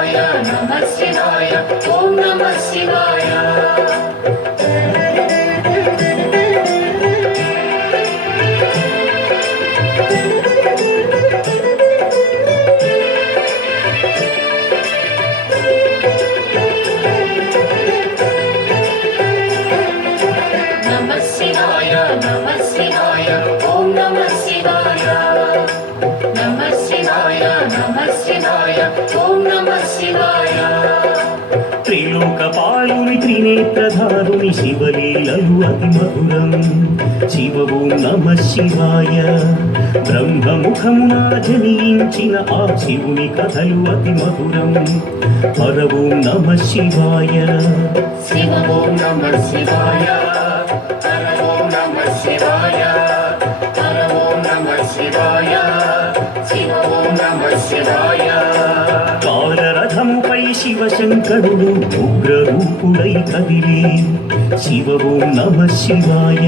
శివాయ నమః శివాయ ఓం నమః శివాయ త్రిలోకపాలుని త్రినేత్రధారుని శివలీలలు అతి మధురం శివ ఓం నమః శివాయ బ్రహ్మముఖమున జనించిన ఆ శివుని కథలు అతి మధురం హర ఓం నమః శివాయ శివ ఓం నమః శివాయ హర ఓం నమః శివాయ హర ఓం నమః శివాయ శివ ఓం నమః శివాయ కాలరథముపై శివశంకరుడు ఉగ్రరూపుడై కదిలి శివ ఓం నమః శివాయ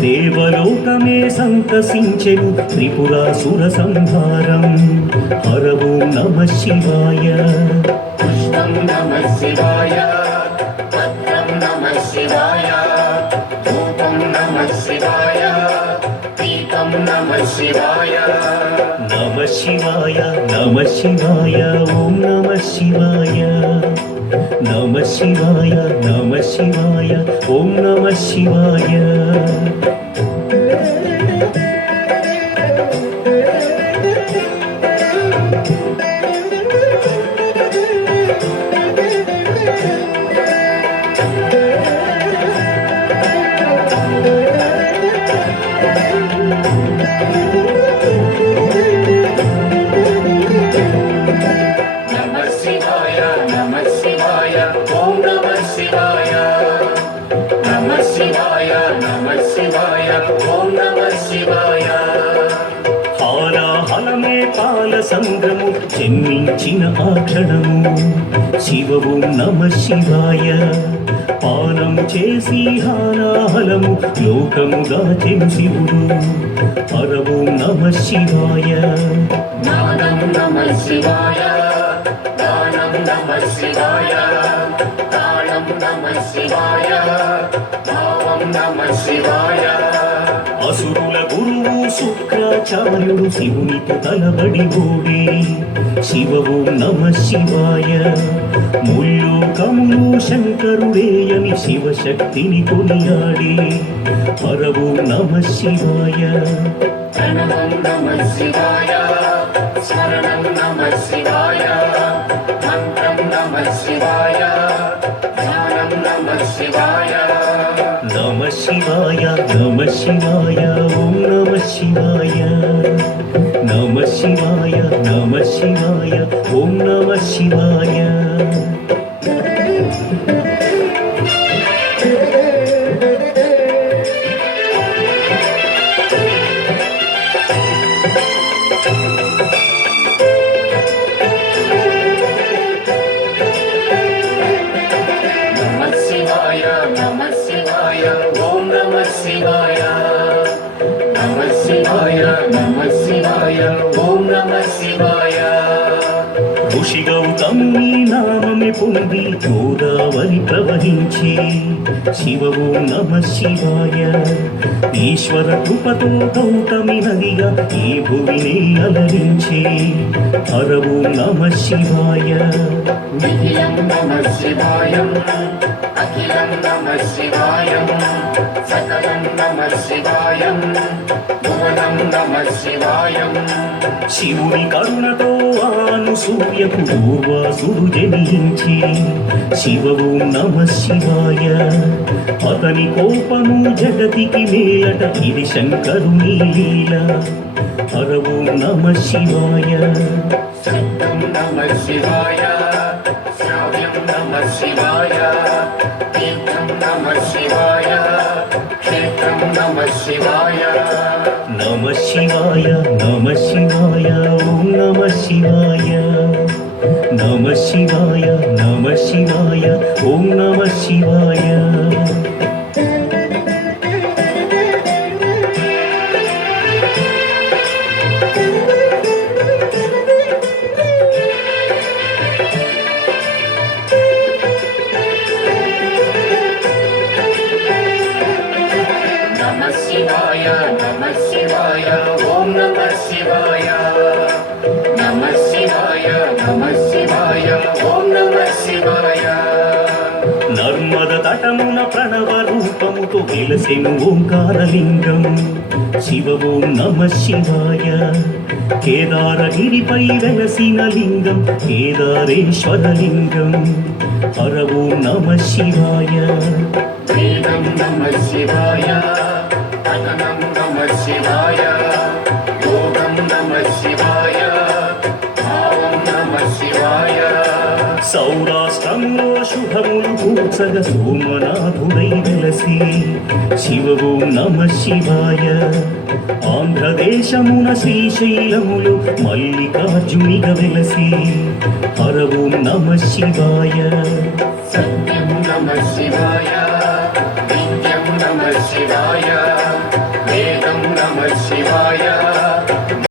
దేవలోకమే సంతసించెను త్రిపురాసుర సంహారం హర ఓం నమః శివాయ పుష్పం నమః శివాయ పత్రం నమః శివాయ ధూపం నమః శివాయ దీపం నమః శివాయ నమః శివాయ నమః శివాయ ఓం నమః శివాయ నమః శివాయ నమః శివాయ ఓం నమః శివాయ హాలాహలమే పాల సంద్రము జన్మించిన ఆ క్షణము శివ ఓం నమః శివాయ పానము చేసి హాలాహలము లోకముగా చెను శివుడు హర ఓం నమః శివాయ జ్ఞానం నమః శివాయ దానం నమః శివాయ దానం నమః శివాయ భావం నమః శివాయ అసురుల గురువు శుక్రాచార్యుడు శివునితో తలబడి ఓడి శివ ఓం నమః శివాయ ముల్లోకములు శంకరుడే అని శివశక్తిని కొనియాడి హర ఓం నమః శివాయ ప్రణవం నమః శివాయ స్మరణం నమః శివాయ మంత్రం నమః శివాయ ధ్యానం నమః శివాయ నమః శివాయ నమః శివాయ ఓం నమః శివాయ నమః శివాయ నమః శివాయ ఓం నమః శివాయ ఋషి గౌతముని నామమే పొంది గోదావరి ప్రవహించి శివ ఓం నమః శివాయ ఈశ్వర కృపతో గౌతమి నదిగా ఈ భూమిని అలరించి హర ఓం నమః శివాయ నిఖిలం నమః శివాయ అఖిలం నమః శివాయ సకలం నమః శివాయ భువనం నమః శివాయ శివుని కరుణతో అనసూయకు పూర్వాసుడు జనించి శివ ఓం నమః శివాయ అతని కోపము జగతికి మేలట ఇది శంకరుని లీల హర ఓం నమః శివాయ శబ్దం నమః శివాయ శ్రావ్యం నమః శివాయ తీర్థం నమః శివాయ క్షేత్రం నమః శివాయ నమః శివాయ నమః శివాయ ఓం నమః శివాయ నమః శివాయ నమః శివాయ ఓం నమః శివాయ శివాయ ఓం నమ శివాయ నర్మద తటమున ప్రణవ రూపముతో వెలసెను ఓంకారలింగం శివ ఓం నమ శివాయ కేదారగిరిపై వెలసిన లింగం కేదారేశ్వరలింగం హర ఓం నమ శివాయ వేదం నమ శివాయ పఠనం నమ శివాయ యోగం నమ శివాయ భావం నమ శివాయ సౌరాష్ట్రంలో శుభములు కూర్చగ సోమనాథుడై వెలసి శివ ఓం నమ శివాయ ఆంధ్రదేశమున శ్రీశైలములు మల్లికార్జునిగా వెలసి హర ఓం నమ శివాయ సత్యం నమ శివాయ నిత్యం నమ శివాయ వేదం నమ శివాయ